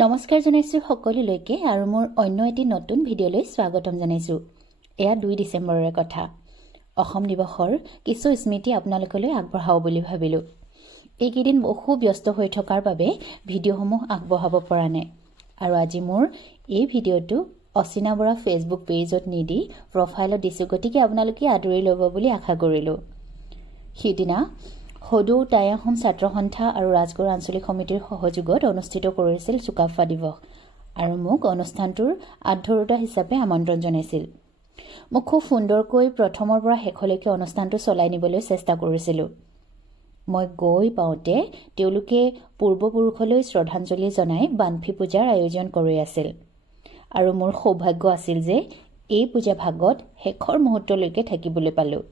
নমস্কাৰ জনাইছোঁ সকলোলৈকে আৰু মোৰ অন্য এটি নতুন ভিডিঅ'লৈ স্বাগতম জনাইছোঁ। এয়া 2 ডিচেম্বৰৰ কথা। অসম দিৱসৰ কিছু স্মৃতি আপোনালোকলৈ আগবঢ়াও বুলি ভাবিলোঁ। এইকেইদিন বহু ব্যস্ত হৈ থকাৰ বাবে ভিডিঅ'সমূহ আগবঢ়াব পৰা নাই আৰু আজি মোৰ এই ভিডিঅ'টো অচিনা বৰা ফেচবুক পেজত নিদি প্ৰফাইলত দিছোঁ, গতিকে আপোনালোকে আদৰি ল'ব বুলি আশা কৰিলোঁ। সিদিনা সদৌ টাই আহোম ছাত্ৰ সন্থা আৰু ৰাজগড় আঞ্চলিক সমিতিৰ সহযোগত অনুষ্ঠিত কৰিছিল চুকাফা দিৱস আৰু মোক অনুষ্ঠানটোৰ আধ্যক্ষতা হিচাপে আমন্ত্ৰণ জনাইছিল। মোক খুব সুন্দৰকৈ প্ৰথমৰ পৰা শেষলৈকে অনুষ্ঠানটো চলাই নিবলৈ চেষ্টা কৰিছিলোঁ। মই গৈ পাওঁতে তেওঁলোকে পূৰ্বপুৰুষলৈ শ্ৰদ্ধাঞ্জলি জনাই বানফি পূজাৰ আয়োজন কৰি আছিল আৰু মোৰ সৌভাগ্য আছিল যে এই পূজা ভাগত শেষৰ মুহূৰ্তলৈকে থাকিবলৈ পালোঁ।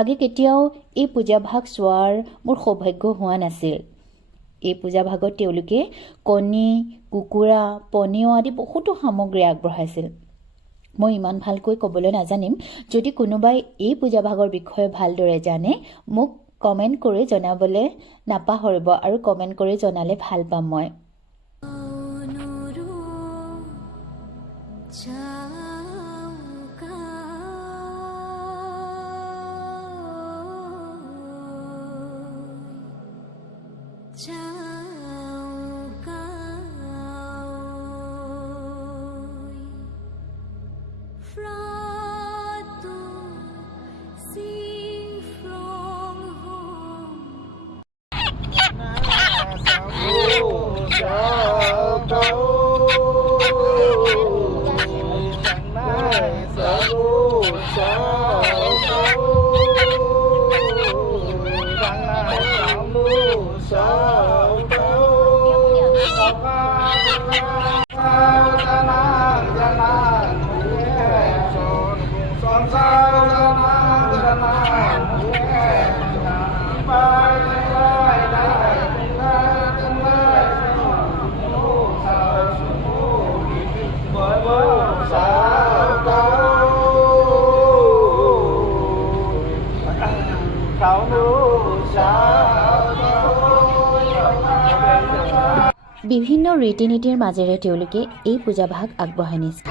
আগে কেতিয়াও এই পূজা ভাগ চোৱাৰ মোৰ সৌভাগ্য হোৱা নাছিল। এই পূজা ভাগত তেওঁলোকে কণী, কুকুৰা, পনীয় আদি বহুতো সামগ্ৰী আগবঢ়াইছিল। মই ইমান ভালকৈ ক'বলৈ নাজানিম। যদি কোনোবাই এই পূজা ভাগৰ বিষয়ে ভালদৰে জানে মোক কমেণ্ট কৰি জনাবলৈ নাপাহৰিব আৰু কমেণ্ট কৰি জনালে ভাল পাম মই। বিভিন্ন ৰীতি নীতিৰ মাজেৰে তেওঁলোকে এই পূজা ভাগ আগবঢ়াই নিছে।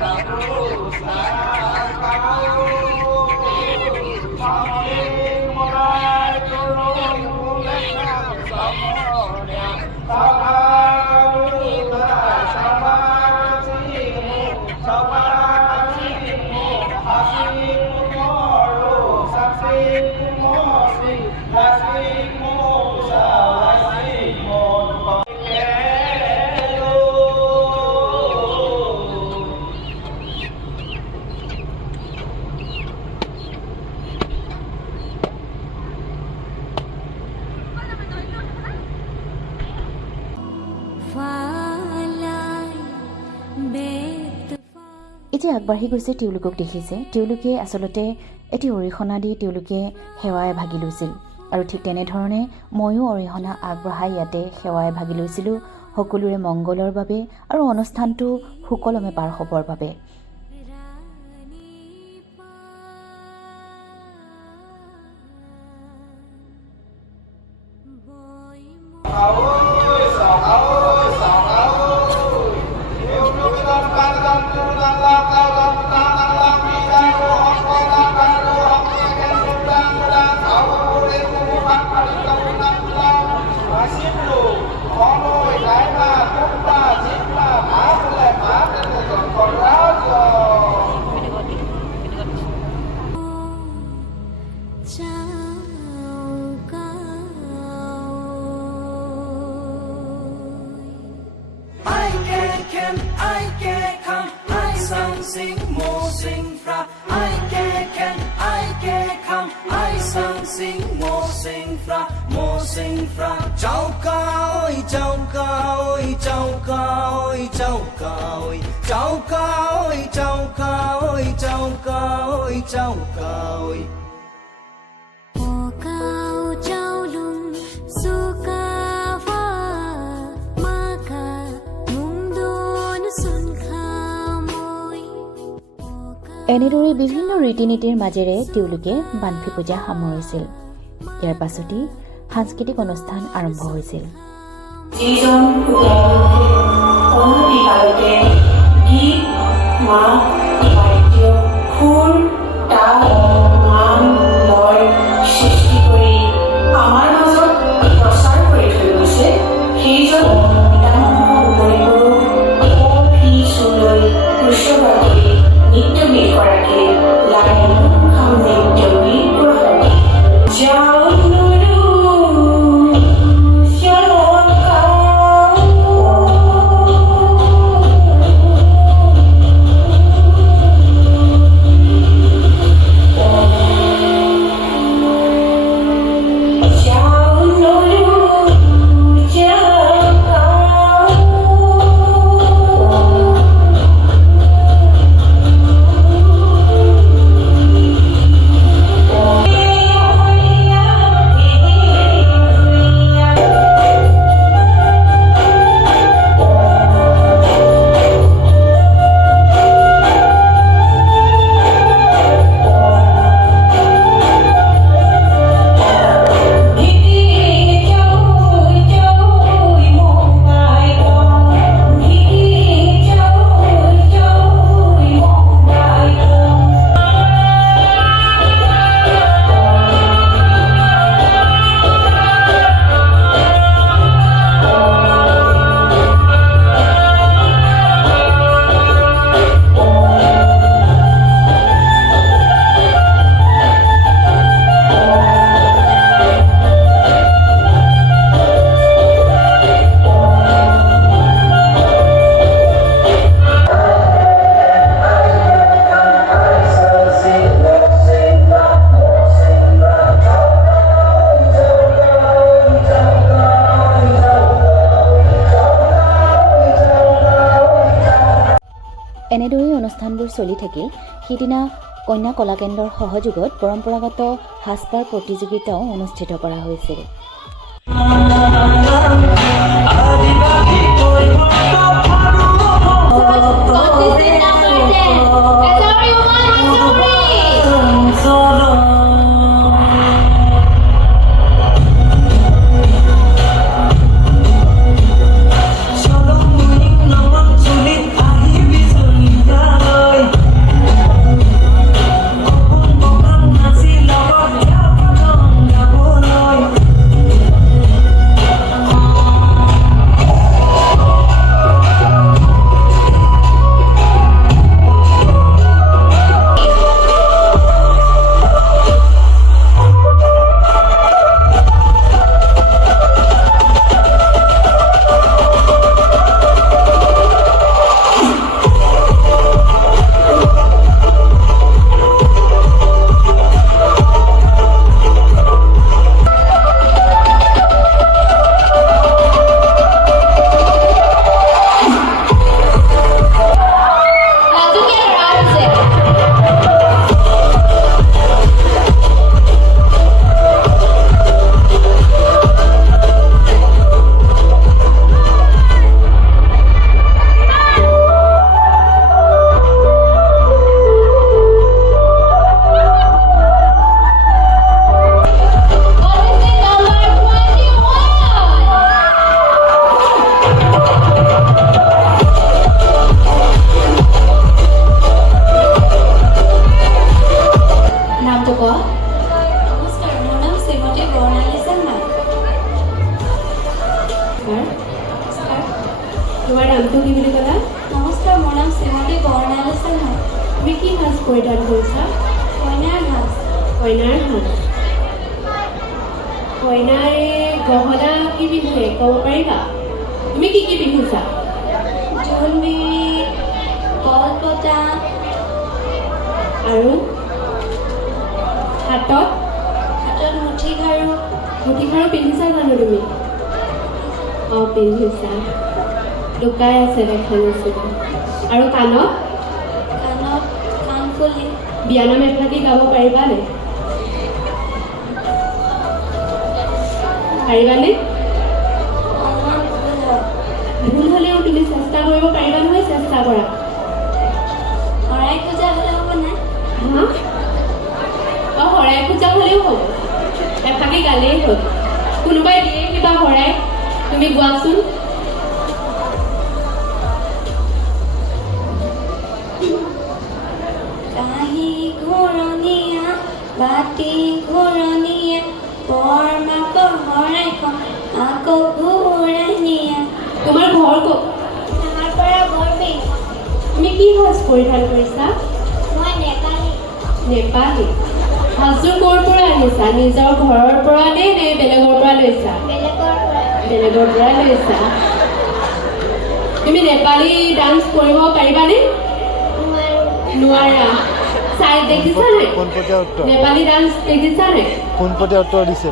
এতিয়া আগবাঢ়ি গৈছে তেওঁলোকক দেখিছে। তেওঁলোকে আচলতে এটি অৰিহণা দি তেওঁলোকে সেৱা এভাগি লৈছিল আৰু ঠিক তেনেধৰণে ময়ো অৰিহণা আগবঢ়াই ইয়াতে সেৱা এভাগি লৈছিলোঁ সকলোৰে মংগলৰ বাবে আৰু অনুষ্ঠানটো সুকলমে পাৰ হ'বৰ বাবে। এনেদৰে বিভিন্ন ৰীতি নীতিৰ মাজেৰে তেওঁলোকে বানফি পূজা সামৰিছিল। ইয়াৰ পাছতেই সাংস্কৃতিক অনুষ্ঠান আৰম্ভ হৈছিল। এনেদৰেই অনুষ্ঠানবোৰ চলি থাকিল। সিদিনা কন্যা কলাকেন্দ্ৰৰ সহযোগত পৰম্পৰাগত সাজপাৰ প্ৰতিযোগিতাও অনুষ্ঠিত কৰা হৈছিল। তোমাৰ নামটো কি বুলি ক'লা? নমস্কাৰ, মোৰ নাম শ্ৰীমতী বৰ্ণালী শৰ্মা। তুমি কি সাজ পৰিধান কৰিছা? কইনাৰ সাজ। কইনাৰ সাজ। কইনাই গহনা কি পিন্ধে ক'ব পাৰিবা? তুমি কি কি পিন্ধিছা? জোনবিৰি, কলপতা আৰু হাতত মুঠিখাৰু। মুঠিখাৰু পিন্ধিছা জানো তুমি? অঁ, পিন্ধিছা। লুকাই আছে দেখা নাছিলোঁ। আৰু কাণত কাণফুলি। বিয়ানাম এফাকি গাব পাৰিবানে? পাৰিবানে? ভুল হ'লেও তুমি চেষ্টা কৰিব পাৰিবা নহয়? চেষ্টা কৰা। শৰাই পূজা হ'লে হ'ব নাই? হা? অঁ, শৰাই পূজা হ'লেও হ'ব। এফাকি গালেই হ'ল। কোনোবাই দিয়ে কিবা শৰাই? তুমি গোৱাচোন। কাঁহী ঘূৰণীয়া, বাতি ঘূৰণীয়া, বৰমাকৰ শৰাইখন আকৌ ঘূৰাই নিয়া। তোমাৰ ঘৰ ক'ত? আমাৰ পৰা বৰপেই। তুমি কি সাজ পৰিধান কৰিছা? মই নেপালী। নেপালী। সাজযোৰ ক'ৰ পৰা আনিছা? নিজৰ ঘৰৰ পৰা নে বেলেগৰ পৰা লৈছা? বেলেগৰ পৰা। বেলেগৰ পৰা লৈছা। তুমি নেপালী ডান্স কৰিব পাৰিবানে? নোৱাৰা। চাই দেখিছা নাই? নেপালী ডান্স দেখিছা নাই? পোনপটীয়া উত্তৰ দিছে।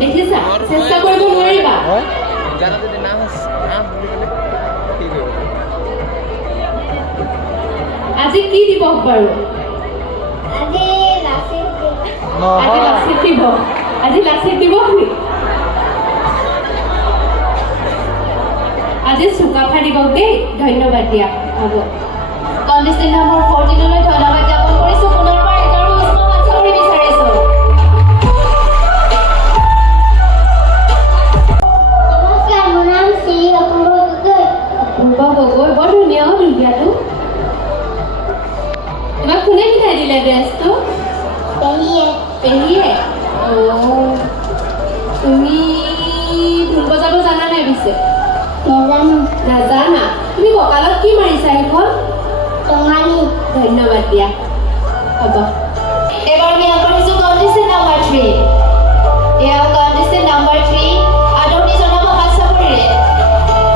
দেখিছা? চেষ্টা কৰিব নোৱাৰিবা? আজি কি দিৱস বাৰু? আজি লাচিত আজি লাচিত দিৱস। আজি লাচিত দিৱস নি? আজি চুকাফা দিৱস দেই। ধন্যবাদ দিয়া। হ'ব। কণ্টেষ্টেণ্ট নম্বৰ 14লৈ ধন্যবাদ জ্ঞাপন কৰিছোঁ। পুনৰবাৰ এটাৰ উষ্ম মঞ্চ কৰি বিচাৰিছোঁ। নমস্কাৰ, মোৰ নাম শ্ৰী অপূৰ্ব গগৈ। অপূৰ্ব গগৈ, বৰ ধুনীয়া হ'ল বিয়াটো। তোমাক কোনে পিন্ধাই দিলে ড্ৰেছটো? পেহীয়ে। পেহীয়ে? অঁ, তুমি ঢোল বজাব জানা নাই পিছে? নাজানো। নাজানা? তুমি কঁকালত কি মাৰিছা এখন? টঙালী। ধন্যবাদ দিয়া। হ'ব। এবাৰ আমি আগবাঢ়িছোঁ কণ্টেষ্টেণ্ট নম্বৰ 3। এয়া কণ্টেষ্টেণ্ট নম্বৰ 3 আদৰণি জনাব হাত চাপৰিৰে।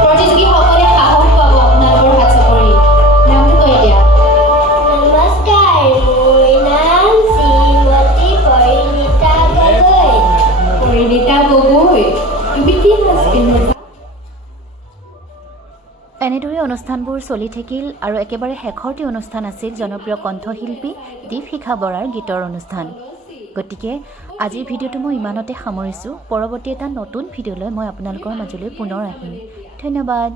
প্ৰতিযোগীসকলে সাহস পাব আপোনালোকৰ হাত চাপৰি। নামটো কৈ দিয়া। নমস্কাৰ, মোৰ নাম শ্ৰীমতী পৰিণীতা গগৈ। পৰিণীতা গগৈ, তুমি কি সাজ পিন্ধিছা? এনেদৰে অনুষ্ঠানবোৰ চলি থাকিল আৰু একেবাৰে শেষৰটি অনুষ্ঠান আছিল জনপ্ৰিয় কণ্ঠশিল্পী দীপশিখা বৰাৰ গীতৰ অনুষ্ঠান। গতিকে আজিৰ ভিডিঅ'টো মই ইমানতে সামৰিছোঁ। পৰৱৰ্তী এটা নতুন ভিডিঅ'লৈ মই আপোনালোকৰ মাজলৈ পুনৰ আহিম। ধন্যবাদ।